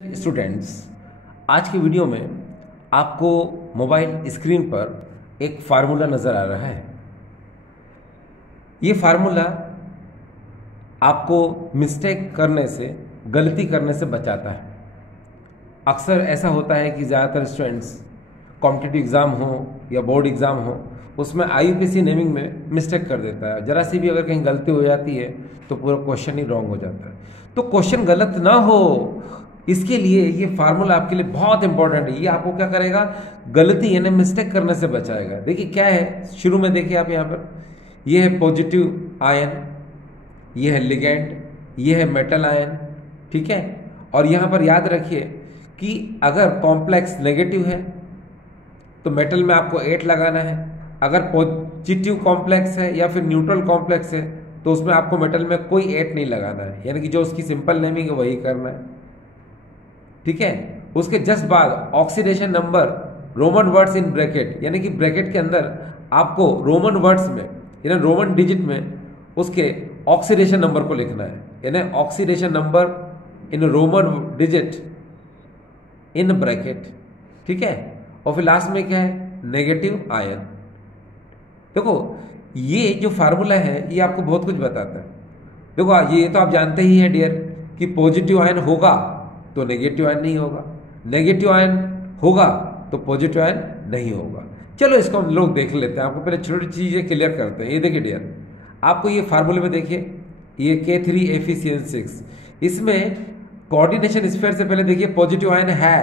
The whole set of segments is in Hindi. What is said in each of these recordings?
स्टूडेंट्स, आज की वीडियो में आपको मोबाइल स्क्रीन पर एक फार्मूला नज़र आ रहा है। ये फार्मूला आपको मिस्टेक करने से, गलती करने से बचाता है। अक्सर ऐसा होता है कि ज़्यादातर स्टूडेंट्स कॉम्पिटिटिव एग्ज़ाम हो या बोर्ड एग्ज़ाम हो, उसमें आईयूपीएसी नेमिंग में मिस्टेक कर देता है। ज़रा सी भी अगर कहीं गलती हो जाती है तो पूरा क्वेश्चन ही रॉन्ग हो जाता है। तो क्वेश्चन गलत ना हो, इसके लिए ये फार्मूला आपके लिए बहुत इंपॉर्टेंट है। ये आपको क्या करेगा, गलती यानी मिस्टेक करने से बचाएगा। देखिए क्या है, शुरू में देखिए आप यहाँ पर, ये है पॉजिटिव आयन, ये है लिगेंड, ये है मेटल आयन, ठीक है। और यहाँ पर याद रखिए कि अगर कॉम्प्लेक्स नेगेटिव है तो मेटल में आपको 8 लगाना है। अगर पॉजिटिव कॉम्प्लेक्स है या फिर न्यूट्रल कॉम्प्लेक्स है तो उसमें आपको मेटल में कोई 8 नहीं लगाना है, यानी कि जो उसकी सिंपल नेमिंग है वही करना है, ठीक है। उसके जस्ट बाद oxidation number Roman words in bracket, यानी कि ब्रैकेट के अंदर आपको रोमन वर्ड्स में यानी रोमन डिजिट में उसके ऑक्सीडेशन नंबर को लिखना है, यानी oxidation number in Roman digit in bracket, ठीक है। और फिर लास्ट में क्या है, नेगेटिव आयन। देखो ये जो फार्मूला है ये आपको बहुत कुछ बताता है। देखो ये तो आप जानते ही हैं डियर कि पॉजिटिव आयन होगा तो नेगेटिव आयन नहीं होगा, नेगेटिव आयन होगा तो पॉजिटिव आयन नहीं होगा। चलो इसको हम लोग देख लेते हैं। आपको पहले छोटी चीज़ें क्लियर करते हैं। ये देखिए डियर, आपको ये फार्मूले में देखिए, ये K3FeCN6, इसमें कोऑर्डिनेशन स्फीयर से पहले देखिए पॉजिटिव आयन है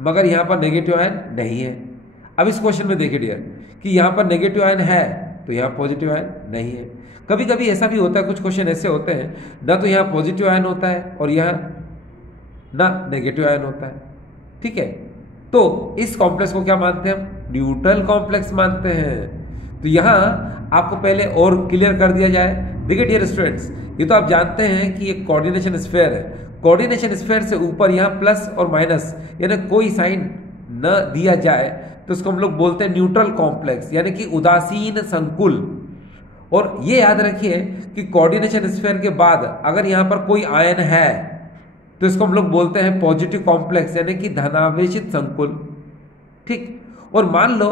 मगर यहाँ पर नेगेटिव आयन नहीं है। अब इस क्वेश्चन में देखिए डियर कि यहाँ पर नेगेटिव आयन है तो यहाँ पॉजिटिव आयन नहीं है। कभी कभी ऐसा भी होता है, कुछ क्वेश्चन ऐसे होते हैं ना तो यहाँ पॉजिटिव आयन होता है और यहाँ ना नेगेटिव आयन होता है, ठीक है। तो इस कॉम्प्लेक्स को क्या मानते हैं हम, न्यूट्रल कॉम्प्लेक्स मानते हैं। तो यहाँ आपको पहले और क्लियर कर दिया जाए। देखिए डियर स्टूडेंट्स, ये तो आप जानते हैं कि ये कोऑर्डिनेशन स्फीयर है। कोऑर्डिनेशन स्फीयर से ऊपर यहाँ प्लस और माइनस यानी कोई साइन न दिया जाए तो इसको हम लोग बोलते हैं न्यूट्रल कॉम्प्लेक्स, यानी कि उदासीन संकुल। और ये याद रखिए कि कोऑर्डिनेशन स्फीयर के बाद अगर यहाँ पर कोई आयन है तो इसको हम लोग बोलते हैं पॉजिटिव कॉम्प्लेक्स, यानी कि धनावेशित संकुल, ठीक। और मान लो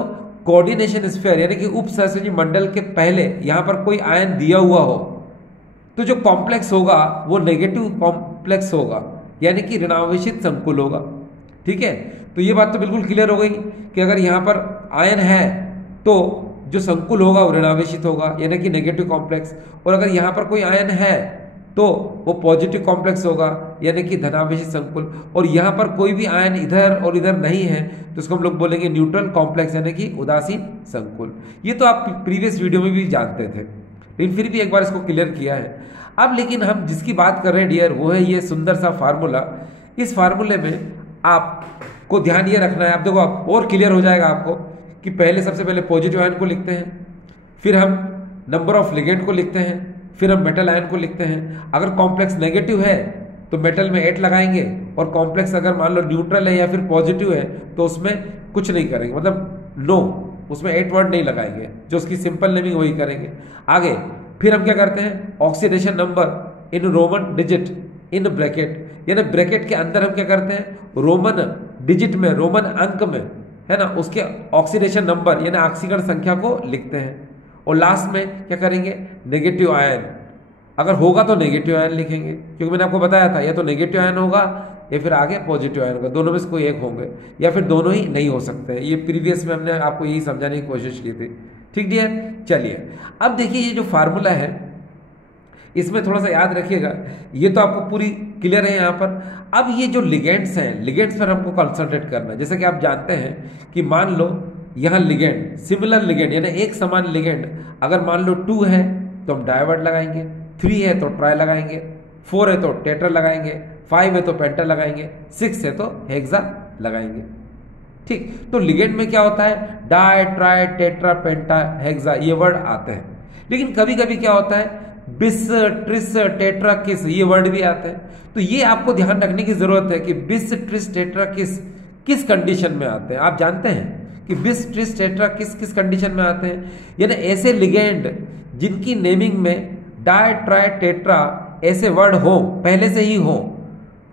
कोऑर्डिनेशन स्फीयर यानी कि उपसहसजी मंडल के पहले यहां पर कोई आयन दिया हुआ हो तो जो कॉम्प्लेक्स होगा वो नेगेटिव कॉम्प्लेक्स होगा, यानी कि ऋणावेशित संकुल होगा, ठीक है। तो ये बात तो बिल्कुल क्लियर हो गई कि अगर यहां पर आयन है तो जो संकुल होगा वो ऋणावेशित होगा, यानी कि नेगेटिव कॉम्प्लेक्स। और अगर यहां पर कोई आयन है तो वो पॉजिटिव कॉम्प्लेक्स होगा, यानी कि धनावेशित संकुल। और यहाँ पर कोई भी आयन इधर और इधर नहीं है तो इसको हम लोग बोलेंगे न्यूट्रल कॉम्प्लेक्स, यानी कि उदासीन संकुल। ये तो आप प्रीवियस वीडियो में भी जानते थे, लेकिन फिर भी एक बार इसको क्लियर किया है। अब लेकिन हम जिसकी बात कर रहे हैं डियर वो है ये सुंदर सा फार्मूला। इस फार्मूले में आपको ध्यान ये रखना है, आप देखो आप और क्लियर हो जाएगा आपको कि पहले सबसे पहले पॉजिटिव आयन को लिखते हैं, फिर हम नंबर ऑफ लिगेंड को लिखते हैं, फिर हम मेटल आयन को लिखते हैं। अगर कॉम्प्लेक्स नेगेटिव है तो मेटल में 8 लगाएंगे, और कॉम्प्लेक्स अगर मान लो न्यूट्रल है या फिर पॉजिटिव है तो उसमें कुछ नहीं करेंगे, मतलब नो, उसमें 8 वर्ड नहीं लगाएंगे, जो उसकी सिंपल नेमिंग वही करेंगे। आगे फिर हम क्या करते हैं, oxidation number in Roman digit in bracket, यानी ब्रैकेट के अंदर हम क्या करते हैं, रोमन डिजिट में, रोमन अंक में, है ना, उसके ऑक्सीडेशन नंबर यानी ऑक्सीकरण संख्या को लिखते हैं। और लास्ट में क्या करेंगे, नेगेटिव आयन अगर होगा तो नेगेटिव आयन लिखेंगे, क्योंकि मैंने आपको बताया था या तो नेगेटिव आयन होगा या फिर आगे पॉजिटिव आयन होगा, दोनों में से कोई एक होंगे या फिर दोनों ही नहीं हो सकते हैं। ये प्रीवियस में हमने आपको यही समझाने की कोशिश की थी, ठीक डियर। चलिए अब देखिए ये जो फार्मूला है इसमें थोड़ा सा याद रखिएगा, ये तो आपको पूरी क्लियर है यहाँ पर। अब ये जो लिगेंड्स हैं, लिगेंड्स पर हमको कंसंट्रेट करना है। जैसे कि आप जानते हैं कि मान लो यहाँ लिगेंड, सिमिलर लिगेंड यानी एक समान लिगेंड, अगर मान लो 2 है तो हम डायवर्ट लगाएंगे, 3 है तो ट्राई लगाएंगे, 4 है तो टेट्रा लगाएंगे, 5 है तो पेंटा लगाएंगे, 6 है तो हेक्सा लगाएंगे, ठीक। तो लिगेंड में क्या होता है, डाई, ट्राई, टेट्रा, पेंटा, हेक्सा ये वर्ड आते हैं। लेकिन कभी कभी क्या होता है, बिस, ट्रिस, टेट्रा, किस ये वर्ड भी आते हैं। तो ये आपको ध्यान रखने की जरूरत है कि बिस, ट्रिस, टेट्रा, किस कंडीशन में आते हैं। आप जानते हैं कि बिस, ट्रिस, टेट्रा किस कंडीशन में आते हैं, यानी ऐसे लिगेंड जिनकी नेमिंग में डाई, ट्राई, टेट्रा ऐसे वर्ड हो, पहले से ही हो,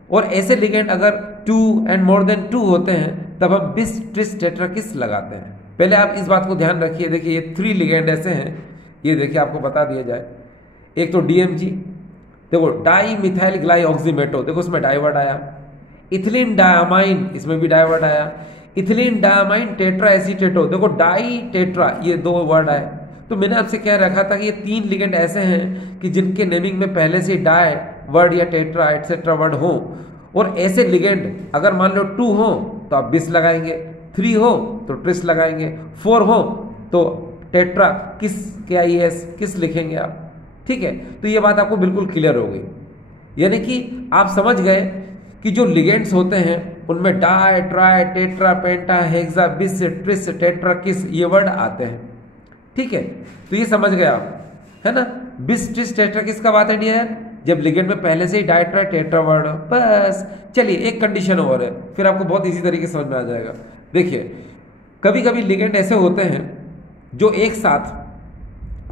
और ऐसे लिगेंड अगर 2 एंड मोर देन 2 होते हैं तब हम बिस ट्रिस टेट्रा किस लगाते हैं। पहले आप इस बात को ध्यान रखिए। देखिए ये 3 लिगेंड ऐसे हैं, ये देखिए आपको बता दिया जाए। एक तो DMG, देखो डाई मिथाइल ग्लाइऑक्सीमेटो, देखो उसमें डाइवर्ट आया। इथिलीन डायमाइन, इसमें भी डाइवर्ट आया। इथिलीन डायमाइन टेट्रा एसीटेटो, देखो डाई टेट्रा, ये 2 वर्ड आए। तो मैंने आपसे क्या रखा था कि ये 3 लिगेंड ऐसे हैं कि जिनके नेमिंग में पहले से डाई वर्ड या टेट्रा एटसेट्रा वर्ड हो, और ऐसे लिगेंड अगर मान लो 2 हो तो आप बिस लगाएंगे, 3 हो तो ट्रिस लगाएंगे, 4 हो तो टेट्रा किस किस लिखेंगे आप। ठीक है, तो ये बात आपको बिल्कुल क्लियर हो गई। यानी कि आप समझ गए कि जो लिगेंड्स होते हैं उनमें डाई ट्राई टेट्रा पेंटा हेक्सा बिस ट्रिस टेट्रा किस ये वर्ड आते हैं। ठीक है, तो ये समझ गए आप, है ना। बिस ट्रिस टेट्रा किस का बात है डियर, जब लिगेंड में पहले से ही डाई ट्राई टेट्रा वर्ड हो। बस चलिए एक कंडीशन और है, फिर आपको बहुत इजी तरीके से समझ में आ जाएगा। देखिए कभी कभी लिगेंड ऐसे होते हैं जो एक साथ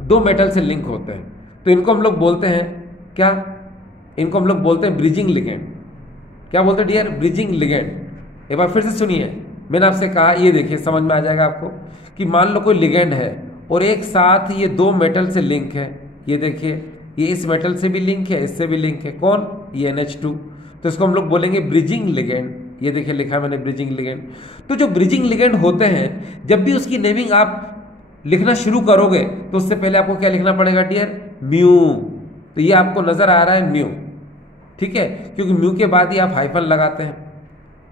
2 मेटल से लिंक होते हैं, तो इनको हम लोग बोलते हैं क्या, इनको हम लोग बोलते हैं ब्रिजिंग लिगेंड। क्या बोलते हैं डियर, ब्रिजिंग लिगेंड। एक बार फिर से सुनिए, मैंने आपसे कहा, ये देखिए समझ में आ जाएगा आपको कि मान लो कोई लिगेंड है और एक साथ ये 2 मेटल से लिंक है। ये देखिए ये इस मेटल से भी लिंक है, इससे भी लिंक है, कौन, ये NH2, तो इसको हम लोग बोलेंगे ब्रिजिंग लिगेंड। ये देखिए लिखा मैंने ब्रिजिंग लिगेंड। तो जो ब्रिजिंग लिगेंड होते हैं, जब भी उसकी नेमिंग आप लिखना शुरू करोगे तो उससे पहले आपको क्या लिखना पड़ेगा डियर, म्यू। तो ये आपको नजर आ रहा है म्यू, ठीक है, क्योंकि म्यू के बाद ही आप हाइफन लगाते हैं।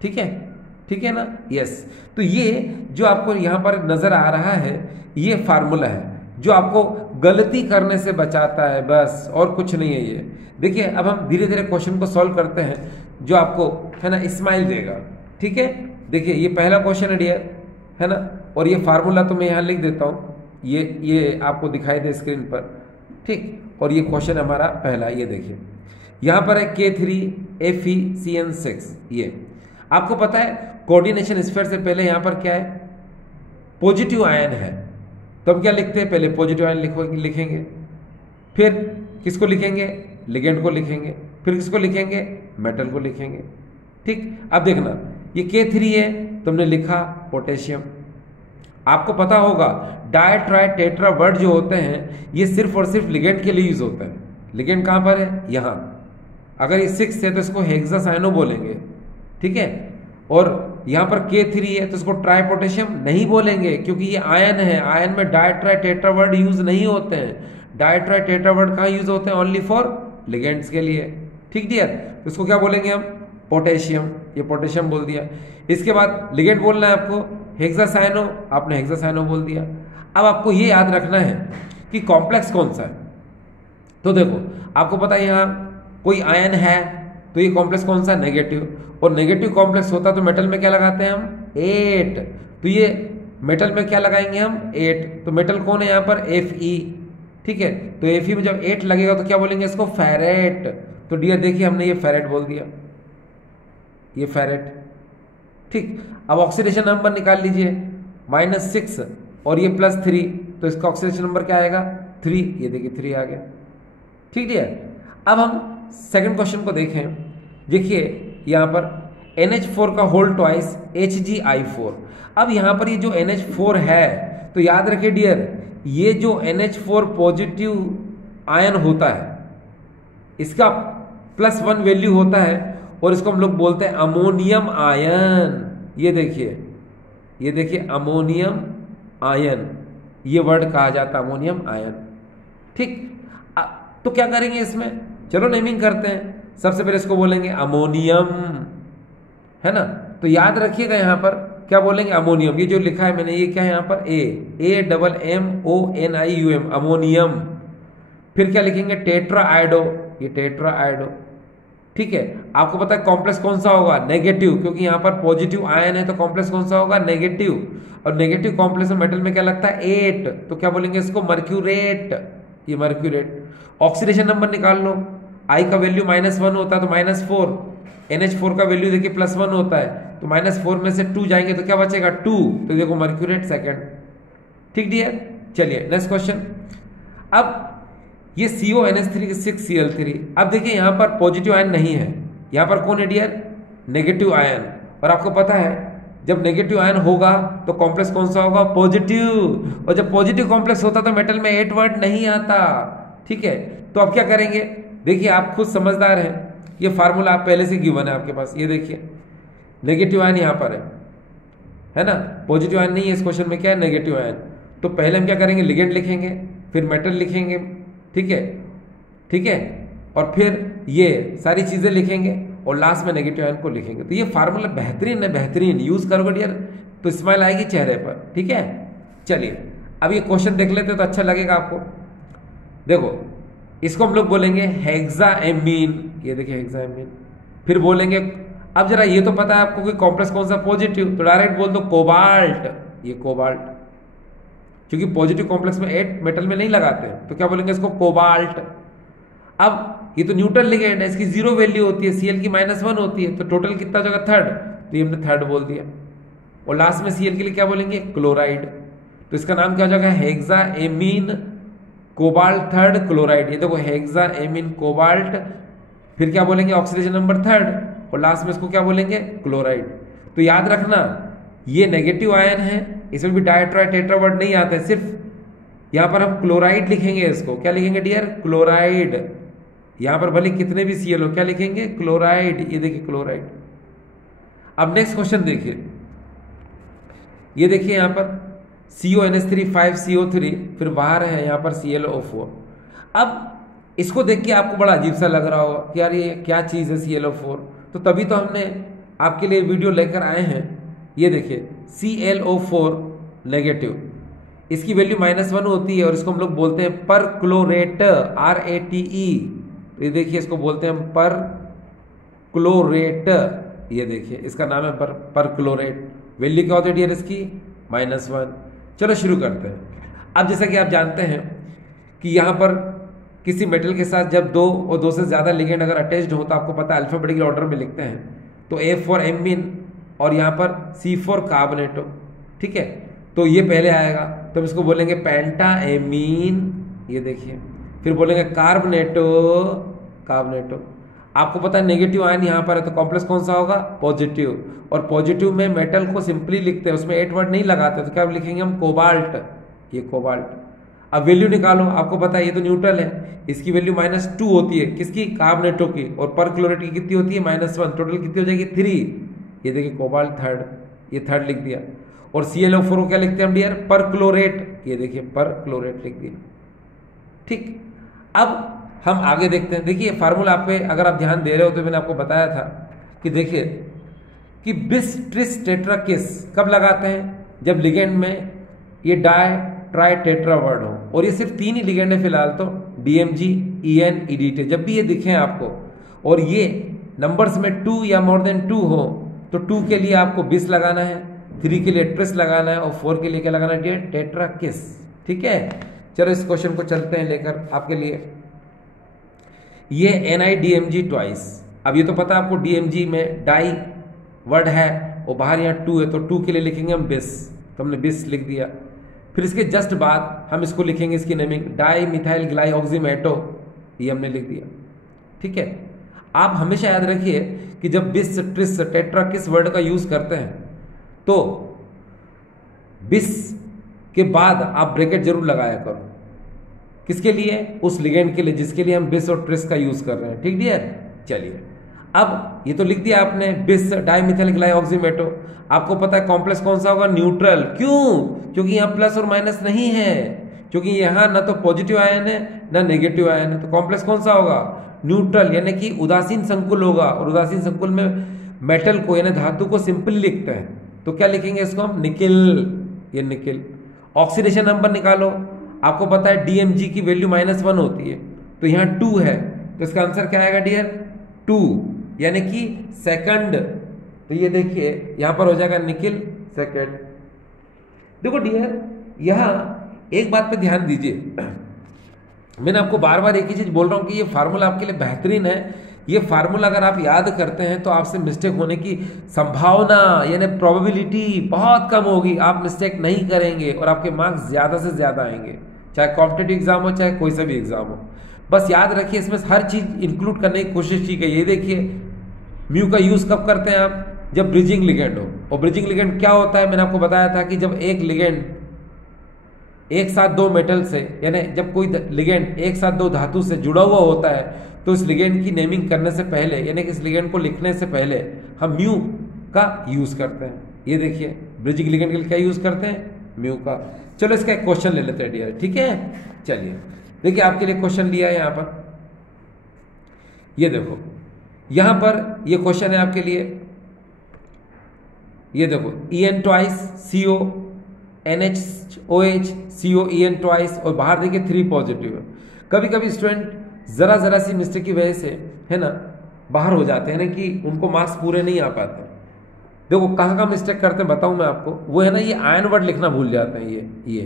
ठीक है, ठीक है ना, यस। तो ये जो आपको यहां पर नजर आ रहा है ये फार्मूला है जो आपको गलती करने से बचाता है, बस और कुछ नहीं है ये। देखिए अब हम धीरे धीरे क्वेश्चन को सॉल्व करते हैं जो आपको, है ना, स्माइल देगा। ठीक है, देखिए ये पहला क्वेश्चन है डियर, है ना, और ये फार्मूला तो मैं यहाँ लिख देता हूँ, ये आपको दिखाई दे स्क्रीन पर। ठीक, और ये क्वेश्चन हमारा पहला, ये देखिए यहाँ पर है K3FeCN6। ये आपको पता है कोऑर्डिनेशन स्फीयर से पहले यहाँ पर क्या है, पॉजिटिव आयन है, तो हम क्या लिखते हैं, पहले पॉजिटिव आयन लिखेंगे, फिर किसको लिखेंगे, लिगेंड को लिखेंगे, फिर किसको लिखेंगे, मेटल को लिखेंगे। ठीक, अब देखना ये K3 है तो हमने लिखा पोटेशियम। आपको पता होगा डाई ट्राई टेट्रा वर्ड जो होते हैं ये सिर्फ और सिर्फ लिगेंड के लिए यूज होते हैं। लिगेंड कहाँ पर है, यहाँ। अगर ये 6 है तो इसको हेक्सासाइनो बोलेंगे, ठीक है, और यहाँ पर K3 है तो इसको ट्राई पोटेशियम नहीं बोलेंगे क्योंकि ये आयन है। आयन में di tri tetra word use नहीं होते हैं। डाई ट्राई टेट्रा वर्ड कहाँ यूज होते हैं, ओनली फॉर लिगेंड्स के लिए। ठीक डियर, तो इसको क्या बोलेंगे हम, पोटेशियम। ये पोटेशियम बोल दिया। इसके बाद लिगेंड बोलना है आपको, हेक्सासाइनो, आपने हेक्सासाइनो बोल दिया। अब आपको ये याद रखना है कि कॉम्प्लेक्स कौन सा है। तो देखो आपको पता है यहाँ कोई आयन है तो ये कॉम्प्लेक्स कौन सा, नेगेटिव, और नेगेटिव कॉम्प्लेक्स होता तो मेटल में क्या लगाते हैं हम, 8। तो ये मेटल में क्या लगाएंगे हम, 8। तो मेटल कौन है यहाँ पर, Fe। ठीक है, तो Fe में जब 8 लगेगा तो क्या बोलेंगे इसको, फेरेट। तो डियर देखिए हमने ये फेरेट बोल दिया, ये फेरेट। ठीक, अब ऑक्सीडेशन नंबर निकाल लीजिए, -6 और ये +3, तो इसका ऑक्सीडेशन नंबर क्या आएगा, 3। ये देखिए 3 आ गया। ठीक है, अब हम सेकंड क्वेश्चन को देखें। देखिए यहाँ पर NH4 का होल ट्वाइस HgI4। अब यहाँ पर ये जो NH4 है तो याद रखिए डियर, ये जो NH4 पॉजिटिव आयन होता है इसका +1 वैल्यू होता है और इसको हम लोग बोलते हैं अमोनियम आयन। ये देखिए अमोनियम आयन, ये वर्ड कहा जाता है अमोनियम आयन। ठीक, तो क्या करेंगे इसमें, चलो नेमिंग करते हैं। सबसे पहले इसको बोलेंगे अमोनियम, है ना। तो याद रखिएगा यहाँ पर क्या बोलेंगे, अमोनियम। ये जो लिखा है मैंने, ये क्या है यहाँ पर, AMMONIUM, अमोनियम। फिर क्या लिखेंगे, टेट्रा आयोडो, ये टेट्रा आयोडो। ठीक है, आपको पता है कॉम्प्लेक्स कौन सा होगा, नेगेटिव, क्योंकि यहाँ पर पॉजिटिव आयन है तो कॉम्प्लेक्स कौन सा होगा, नेगेटिव। और नेगेटिव कॉम्प्लेक्स में मेटल में क्या लगता है, 8, तो क्या बोलेंगे इसको, मर्क्यूरेट, ये मर्क्यूरेट। ऑक्सीडेशन नंबर निकाल लो, I का वैल्यू -1 होता है तो -4, NH4 का वैल्यू देखिए +1 होता है तो -4 में से 2 जाएंगे तो क्या बचेगा, 2, तो देखो मर्क्यूरेट सेकंड। ठीक डियर, चलिए नेक्स्ट क्वेश्चन। अब ये CONH3 6Cl3। अब देखिए यहाँ पर पॉजिटिव आयन नहीं है यहाँ पर कौन है डियर, नेगेटिव आयन। और आपको पता है जब नेगेटिव आयन होगा तो कॉम्प्लेक्स कौन सा होगा, पॉजिटिव। और जब पॉजिटिव कॉम्प्लेक्स होता तो मेटल में 8 वर्ड नहीं आता। ठीक है, तो अब क्या करेंगे, देखिए आप खुद समझदार हैं, ये फार्मूला आप पहले से गिवन है आपके पास। ये देखिए नेगेटिव आयन यहाँ पर है ना, पॉजिटिव आयन नहीं है इस क्वेश्चन में, क्या है, नेगेटिव आयन। तो पहले हम क्या करेंगे, लिगेंड लिखेंगे, फिर मेटल लिखेंगे, ठीक है, ठीक है, और फिर ये सारी चीजें लिखेंगे और लास्ट में नेगेटिव आयन को लिखेंगे। तो ये फार्मूला बेहतरीन है, बेहतरीन, यूज करोगे डियर तो स्माइल आएगी चेहरे पर। ठीक है, चलिए अब ये क्वेश्चन देख लेते तो अच्छा लगेगा आपको। देखो इसको हम लोग बोलेंगे हेक्साएमीन, ये देखिए हेक्साएमीन। फिर बोलेंगे, अब जरा ये तो पता है आपको कि कॉम्प्लेक्स कौन सा, पॉजिटिव, तो डायरेक्ट बोल दो कोबाल्ट, ये कोबाल्ट, क्योंकि पॉजिटिव कॉम्प्लेक्स में 8 मेटल में नहीं लगाते हैं, तो क्या बोलेंगे इसको, कोबाल्ट। अब ये तो न्यूट्रल लिगेंड है, इसकी 0 वैल्यू होती है, Cl की -1 होती है, तो टोटल कितना जगह थर्ड, तो ये हमने थर्ड बोल दिया। और लास्ट में Cl के लिए क्या बोलेंगे, क्लोराइड, तो इसका नाम क्या हो जाएगा, हेक्साएमीन कोबाल्ट थर्ड क्लोराइड। ये देखो हेक्साएमीन कोबाल्ट, फिर क्या बोलेंगे, ऑक्सीडेशन नंबर थर्ड, और लास्ट में इसको क्या बोलेंगे, क्लोराइड। तो याद रखना ये नेगेटिव आयन है, इसमें भी डाई ट्राई टेट्रा वर्ड नहीं आता है, सिर्फ यहां पर हम क्लोराइड लिखेंगे, इसको क्या लिखेंगे डियर, क्लोराइड। यहां पर भले कितने भी Cl हो, क्या लिखेंगे, क्लोराइड। ये देखिए क्लोराइड। अब नेक्स्ट क्वेश्चन देखिए, ये देखिए यहां पर CONH3 5CO3, फिर बाहर है यहां पर ClO4। अब इसको देख के आपको बड़ा अजीब सा लग रहा होगा कि यार ये क्या चीज है ClO4, तो तभी तो हमने आपके लिए वीडियो लेकर आए हैं। ये देखिए ClO4 नेगेटिव, इसकी वैल्यू -1 होती है और इसको हम लोग बोलते हैं पर क्लोरेट, RATE। तो ये देखिए इसको बोलते हैं हम पर क्लोरेट, ये देखिए इसका नाम है पर क्लोरेट। वैल्यू क्या होती है डियर इसकी, -1। चलो शुरू करते हैं। अब जैसा कि आप जानते हैं कि यहाँ पर किसी मेटल के साथ जब 2 और 2 से ज़्यादा लिगेंड अगर अटैच्ड हो तो आपको पता है अल्फाबेटिकल ऑर्डर में लिखते हैं, तो A फॉर एमीन और यहाँ पर C फॉर कार्बोनेटो। ठीक है, तो ये पहले आएगा तो हम इसको बोलेंगे पेंटाएमीन, ये देखिए, फिर बोलेंगे कार्बोनेटो, कार्बोनेटो। आपको पता है नेगेटिव आयन यहाँ पर है तो कॉम्प्लेक्स कौन सा होगा, पॉजिटिव। और पॉजिटिव में मेटल को सिंपली लिखते हैं, उसमें 8 वर्ड नहीं लगाते, तो क्या लिखेंगे हम, कोबाल्ट, ये कोबाल्ट। अब वैल्यू निकालो, आपको पता है ये तो न्यूट्रल है, इसकी वैल्यू -2 होती है, किसकी, कार्बोनेटो की, और पर क्लोरेट की कितनी होती है, -1, टोटल कितनी हो जाएगी, 3। ये देखिए कोबाल्ट थर्ड, ये थर्ड लिख दिया। और ClO4 को क्या लिखते हैं हम डियर, पर क्लोरेट, ये देखिए पर क्लोरेट लिख दिया। ठीक, अब हम आगे देखते हैं। देखिए फार्मूला आप पे अगर आप ध्यान दे रहे हो तो मैंने आपको बताया था कि देखिए कि बिस ट्रिस टेट्रा किस कब लगाते हैं, जब लिगेंड में ये डाई ट्राई टेट्रा वर्ड हो, और ये सिर्फ 3 ही लिगेंड है फिलहाल, तो DMG, EN, EDT। जब भी ये दिखे आपको और ये नंबर्स में 2 या मोर देन 2 हो तो 2 के लिए आपको बिस लगाना है, 3 के लिए ट्रिस लगाना है, और 4 के लिए क्या लगाना है, टेट्रा किस। ठीक है, चलो इस क्वेश्चन को चलते हैं लेकर आपके लिए। ये NiDMG ट्वाइस, अब ये तो पता है आपको DMG में डाई वर्ड है और बाहर यहाँ 2 है, तो 2 के लिए लिखेंगे हम बिस, तो हमने बिस लिख दिया। फिर इसके जस्ट बाद हम इसको लिखेंगे, इसकी नेमिंग डाई मिथाइल ग्लाइऑक्सीमेटो, ये हमने लिख दिया। ठीक है, आप हमेशा याद रखिए कि जब बिस ट्रिस टेट्रा किस वर्ड का यूज करते हैं तो बिस के बाद आप ब्रैकेट जरूर लगाया करो। किसके लिए, उस लिगेंड के लिए जिसके लिए हम बिस और ट्रिस का यूज कर रहे हैं। ठीक डियर, चलिए अब ये तो लिख दिया आपने, बिस डाइमिथाइल ग्लाइऑक्सीमेटो। आपको पता है कॉम्प्लेक्स कौन सा होगा, न्यूट्रल। क्यों, क्योंकि यहाँ प्लस और माइनस नहीं है, क्योंकि यहाँ ना तो पॉजिटिव आयन है ना नेगेटिव आयन है, तो कॉम्प्लेक्स कौन सा होगा, न्यूट्रल, यानी कि उदासीन संकुल होगा। और उदासीन संकुल में मेटल को यानी धातु को सिंपली लिखते हैं, तो क्या लिखेंगे इसको हम, निकिल, ये निकिल। ऑक्सीडेशन नंबर निकालो, आपको पता है DMG की वैल्यू -1 होती है, तो यहाँ 2 है, तो इसका आंसर क्या आएगा डियर, 2, यानी कि सेकंड। तो ये देखिए यहां पर हो जाएगा निकिल सेकंड। देखो डियर, यहां एक बात पे ध्यान दीजिए, मैंने आपको बार बार एक ही चीज बोल रहा हूं कि ये फार्मूला आपके लिए बेहतरीन है। ये फार्मूला अगर आप याद करते हैं तो आपसे मिस्टेक होने की संभावना यानी प्रोबेबिलिटी बहुत कम होगी, आप मिस्टेक नहीं करेंगे और आपके मार्क्स ज्यादा से ज्यादा आएंगे, चाहे कॉम्पिटेटिव एग्जाम हो चाहे कोई सा भी एग्जाम हो। बस याद रखिए इसमें हर चीज इंक्लूड करने की कोशिश की गई। ये देखिए म्यू का यूज कब करते हैं आप? जब ब्रिजिंग लिगेंड हो। और ब्रिजिंग लिगेंड क्या होता है? मैंने आपको बताया था कि जब एक लिगेंड एक साथ दो मेटल से, यानी जब कोई लिगेंड एक साथ दो धातु से जुड़ा हुआ होता है, तो इस लिगेंड की नेमिंग करने से पहले, यानी कि इस लिगेंड को लिखने से पहले हम म्यू का यूज करते हैं। ये देखिए ब्रिजिंग लिगेंड के लिए क्या यूज करते हैं? म्यू का। चलो इसका एक क्वेश्चन ले लेते हैं डियर, ठीक है। चलिए देखिए आपके लिए क्वेश्चन लिया है यहां पर, ये देखो यहां पर ये क्वेश्चन है आपके लिए। ये देखो En twice CO NH OH CO En twice, और बाहर देखिए 3 पॉजिटिव है। कभी कभी स्टूडेंट जरा सी मिस्टेक की वजह से, है ना, बाहर हो जाते हैं ना, कि उनको मार्क्स पूरे नहीं आ पाते। देखो कहाँ का मिस्टेक करते हैं बताऊं मैं आपको, वो है ना, ये आयन वर्ड लिखना भूल जाते हैं ये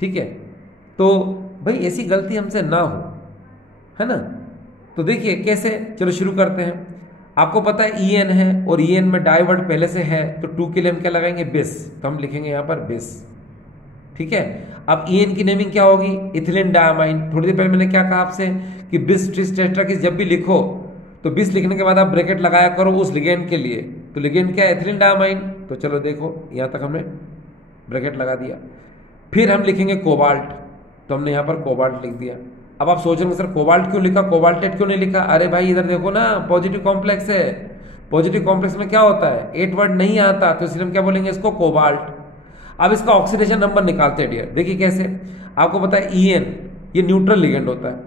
ठीक है। तो भाई ऐसी गलती हमसे ना हो, है ना। तो देखिए कैसे, चलो शुरू करते हैं। आपको पता है En है, और En में डाई वर्ड पहले से है, तो 2 के लिए हम क्या लगाएंगे? बिस। तो हम लिखेंगे यहाँ पर बिस, ठीक है। अब En की नेमिंग क्या होगी? Ethylene diamine. थोड़ी देर पहले मैंने क्या कहा आपसे कि बिस ट्रिस टेट्राकिस जब भी लिखो तो बिस लिखने के बाद आप ब्रैकेट लगाया करो उस लिगेंड के लिए। तो लिगेंड क्या है? Ethylene diamine. तो चलो देखो यहाँ तक हमने ब्रैकेट लगा दिया। फिर हम लिखेंगे कोबाल्ट, तो हमने यहाँ पर कोबाल्ट लिख दिया। अब आप सोचेंगे सर कोबाल्ट क्यों लिखा, कोबाल्टेट क्यों नहीं लिखा? अरे भाई इधर देखो ना, पॉजिटिव कॉम्प्लेक्स है। पॉजिटिव कॉम्प्लेक्स में क्या होता है? 8 वर्ड नहीं आता, तो इसलिए हम क्या बोलेंगे इसको? कोबाल्ट। अब इसका ऑक्सीडेशन नंबर निकालते हैं डियर। देखिए कैसे, आपको पता है En ये न्यूट्रल लिगेंड होता है,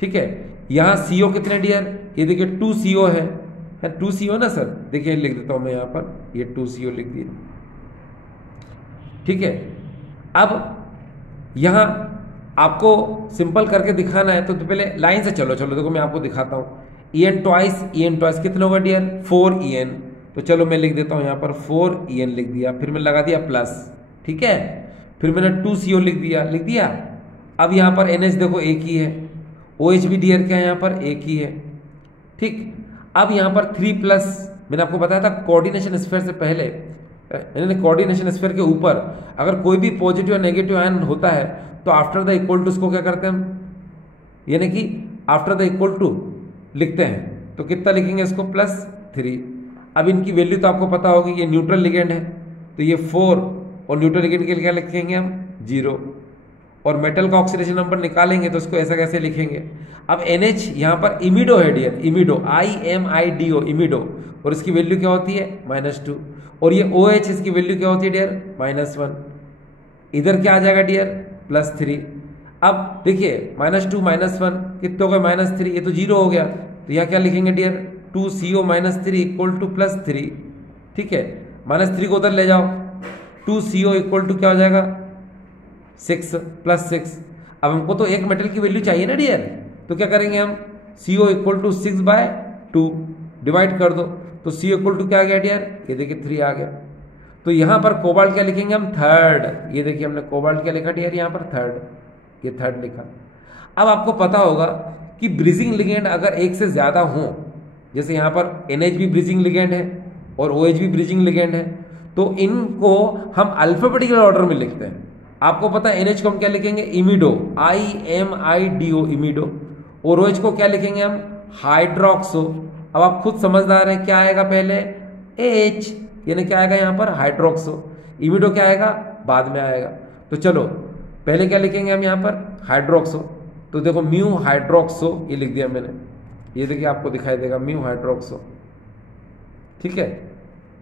ठीक है। यहाँ CO कितने डियर? ये देखिए 2 CO है 2 CO ना सर। देखिए लिख देता हूं मैं यहाँ पर, ये 2 CO लिख दिए, ठीक है। अब यहाँ आपको सिंपल करके दिखाना है, तो पहले लाइन से चलो देखो मैं आपको दिखाता हूँ। En ट्वाइस कितने होगा डियर? 4 En। तो चलो मैं लिख देता हूँ यहाँ पर 4 En लिख दिया, फिर मैं लगा दिया प्लस, ठीक है। फिर मैंने 2 CO लिख दिया। अब यहाँ पर NH देखो एक ही है, OH भी डियर क्या है यहाँ पर? एक ही है, ठीक। अब यहाँ पर 3+, मैंने आपको बताया था कोऑर्डिनेशन स्फीयर से पहले, यानी कोऑर्डिनेशन स्फीयर के ऊपर अगर कोई भी पॉजिटिव या नेगेटिव आयन होता है तो आफ्टर द इक्वल टू उसको क्या करते हैं हम, यानी कि आफ्टर द इक्वल टू लिखते हैं। तो कितना लिखेंगे इसको? +3। अब इनकी वैल्यू तो आपको पता होगी, ये न्यूट्रल लिगेंड है तो ये 4, और न्यूट्रल लिगेंड के लिए क्या लिखेंगे हम? 0। और मेटल का ऑक्सीडेशन नंबर निकालेंगे तो इसको ऐसा कैसे लिखेंगे? अब NH यहाँ पर इमिडो है डियर, इमिडो IMIDO इमिडो, और इसकी वैल्यू क्या होती है? -2। और ये OH इसकी वैल्यू क्या होती है डियर? -1। इधर क्या आ जाएगा डियर? +3। अब देखिए -2 -1 कितने हो गए? -3। ये तो 0 हो गया, तो यहाँ क्या लिखेंगे डियर? 2 CO -3 इक्वल टू +3, ठीक है। -3 को उधर ले जाओ, 2 CO इक्वल टू क्या हो जाएगा? 6 +6। अब हमको तो एक मेटल की वैल्यू चाहिए ना डियर, तो क्या करेंगे हम? CO इक्वल टू 6/2 डिवाइड कर दो, तो CO इक्वल टू क्या आ गया डियर? ये देखिए 3 आ गया। तो यहाँ पर कोबाल्ट क्या लिखेंगे हम? 3rd। ये देखिए हमने कोबाल्ट क्या लिखा डियर? यहाँ पर 3rd, ये 3rd लिखा। अब आपको पता होगा कि ब्रिजिंग लिगेंड अगर एक से ज्यादा हो, जैसे यहाँ पर NH भी ब्रिजिंग लिगेंड है और OH भी ब्रिजिंग लिगेंड है, तो इनको हम अल्फाबेटिकल ऑर्डर में लिखते हैं। आपको पता है NH को हम क्या लिखेंगे? इमिडो, IMIDO इमिडो, और OH को क्या लिखेंगे हम? हाइड्रोक्सो। अब आप खुद समझदार हैं, क्या आएगा पहले? H, यानी क्या आएगा यहाँ पर? हाइड्रोक्सो। इमिडो क्या आएगा? बाद में आएगा। तो चलो पहले क्या लिखेंगे हम यहाँ पर? हाइड्रोक्सो। तो देखो म्यू हाइड्रोक्सो ये लिख दिया मैंने, ये देखिए आपको दिखाई देगा म्यू हाइड्रोक्सो, ठीक है।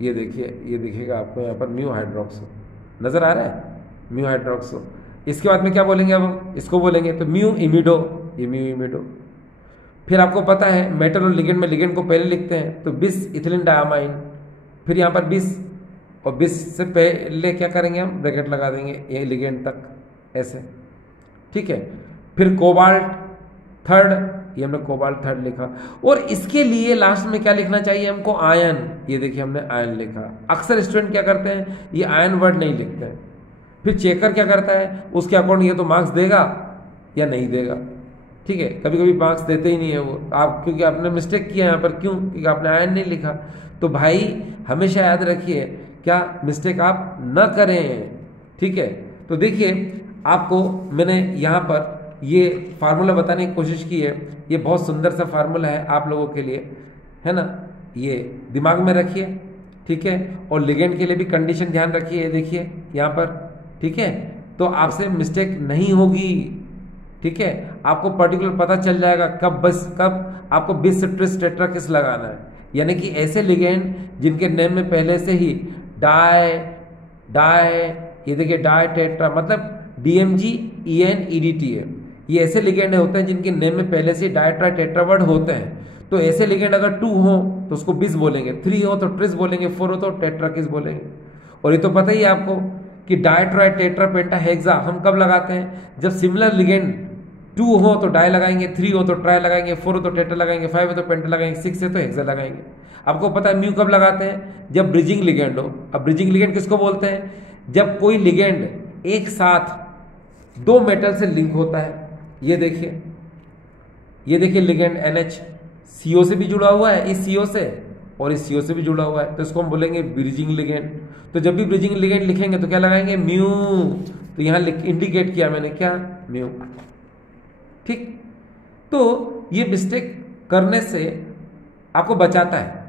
ये देखिए, ये दिखेगा आपको यहाँ पर म्यू हाइड्रोक्सो, नजर आ रहा है? Mu hydroxo. इसके बाद में क्या बोलेंगे अब हम? इसको बोलेंगे तो म्यू इमिडो, ये म्यू इमिडो। फिर आपको पता है मेटल और लिगेंड में लिगेंड को पहले लिखते हैं, तो बिस इथिलीन डायमाइन, फिर यहाँ पर बिस, और बिस से पहले क्या करेंगे हम? ब्रैकेट लगा देंगे ये लिगेंड तक, ऐसे, ठीक है। फिर कोबाल्ट 3rd, ये हमने कोबाल्ट 3rd लिखा। और इसके लिए लास्ट में क्या लिखना चाहिए हमको? आयन। ये देखिए हमने आयन लिखा। अक्सर स्टूडेंट क्या करते हैं? ये आयन वर्ड नहीं लिखते हैं। फिर चेकर क्या करता है? उसके अकॉर्डिंग ये तो मार्क्स देगा या नहीं देगा, ठीक है। कभी कभी मार्क्स देते ही नहीं है वो, आप क्योंकि आपने मिस्टेक किया यहाँ पर। क्यों? क्योंकि आपने आयन नहीं लिखा। तो भाई हमेशा याद रखिए, क्या मिस्टेक आप न करें, ठीक है। तो देखिए आपको मैंने यहाँ पर ये फार्मूला बताने की कोशिश की है। ये बहुत सुंदर सा फार्मूला है आप लोगों के लिए, है ना, ये दिमाग में रखिए, ठीक है। और लिगेंड के लिए भी कंडीशन ध्यान रखिए, देखिए यहाँ पर, ठीक है। तो आपसे मिस्टेक नहीं होगी, ठीक है। आपको पर्टिकुलर पता चल जाएगा कब आपको बिस ट्रिस टेट्रा किस लगाना है, यानी कि ऐसे लिगेंड जिनके नेम में पहले से ही डाई डाई, ये देखिए डाई टेट्रा मतलब DMG EN EDT है, ये ऐसे लिगेंड होते हैं जिनके नेम में पहले से डाई ट्राई टेट्रा वर्ड होते हैं। तो ऐसे लिगेंड अगर 2 हो तो उसको बिस बोलेंगे, 3 हो तो ट्रिस बोलेंगे, 4 हो तो टेट्रा किस बोलेंगे। और ये तो पता ही है आपको कि डाई ट्राई टेट्रा पेंटा हेक्सा हम कब लगाते हैं, जब सिमिलर लिगेंड 2 हो तो डाई लगाएंगे, 3 हो तो ट्राई लगाएंगे, 4 हो तो टेट्रा लगाएंगे, 5 हो तो पेंटा लगाएंगे, 6 है तो हेक्सा लगाएंगे। आपको पता है म्यू कब लगाते हैं, जब ब्रिजिंग लिगेंड हो। अब ब्रिजिंग लिगेंड किसको बोलते हैं, जब कोई लिगेंड एक साथ 2 मेटल से लिंक होता है। ये देखिए लिगेंड NH CO से भी जुड़ा हुआ है, इस CO से, और इस CO से भी जुड़ा हुआ है, तो इसको हम बोलेंगे ब्रिजिंग लिगेंड। तो जब भी ब्रिजिंग लिगेंड लिखेंगे तो क्या लगाएंगे, म्यू। तो यहां इंडिकेट किया मैंने क्या, म्यू, ठीक। तो ये मिस्टेक करने से आपको बचाता है,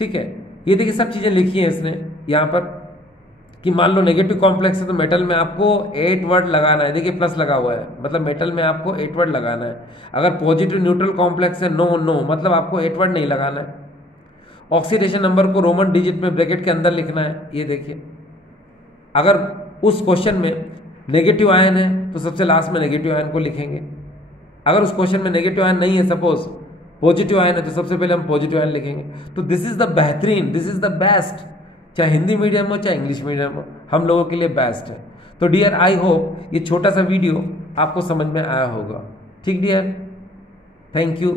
ठीक है। ये देखिए सब चीजें लिखी हैं इसने यहां पर, कि मान लो नेगेटिव कॉम्प्लेक्स है तो मेटल में आपको 8 वर्ड लगाना है, देखिए प्लस लगा हुआ है, मतलब मेटल में आपको 8 वर्ड लगाना है। अगर पॉजिटिव न्यूट्रल कॉम्प्लेक्स है, नो नो, मतलब आपको 8 वर्ड नहीं लगाना है। ऑक्सीडेशन नंबर को रोमन डिजिट में ब्रैकेट के अंदर लिखना है, ये देखिए। अगर उस क्वेश्चन में नेगेटिव आयन है तो सबसे लास्ट में नेगेटिव आयन को लिखेंगे। अगर उस क्वेश्चन में नेगेटिव आयन नहीं है, सपोज पॉजिटिव आयन है, तो सबसे पहले हम पॉजिटिव आयन लिखेंगे। तो दिस इज द बेहतरीन, दिस इज द बेस्ट, चाहे हिंदी मीडियम हो चाहे इंग्लिश मीडियम हो, हम लोगों के लिए बेस्ट है। तो डियर, आई होप ये छोटा सा वीडियो आपको समझ में आया होगा, ठीक डियर, थैंक यू।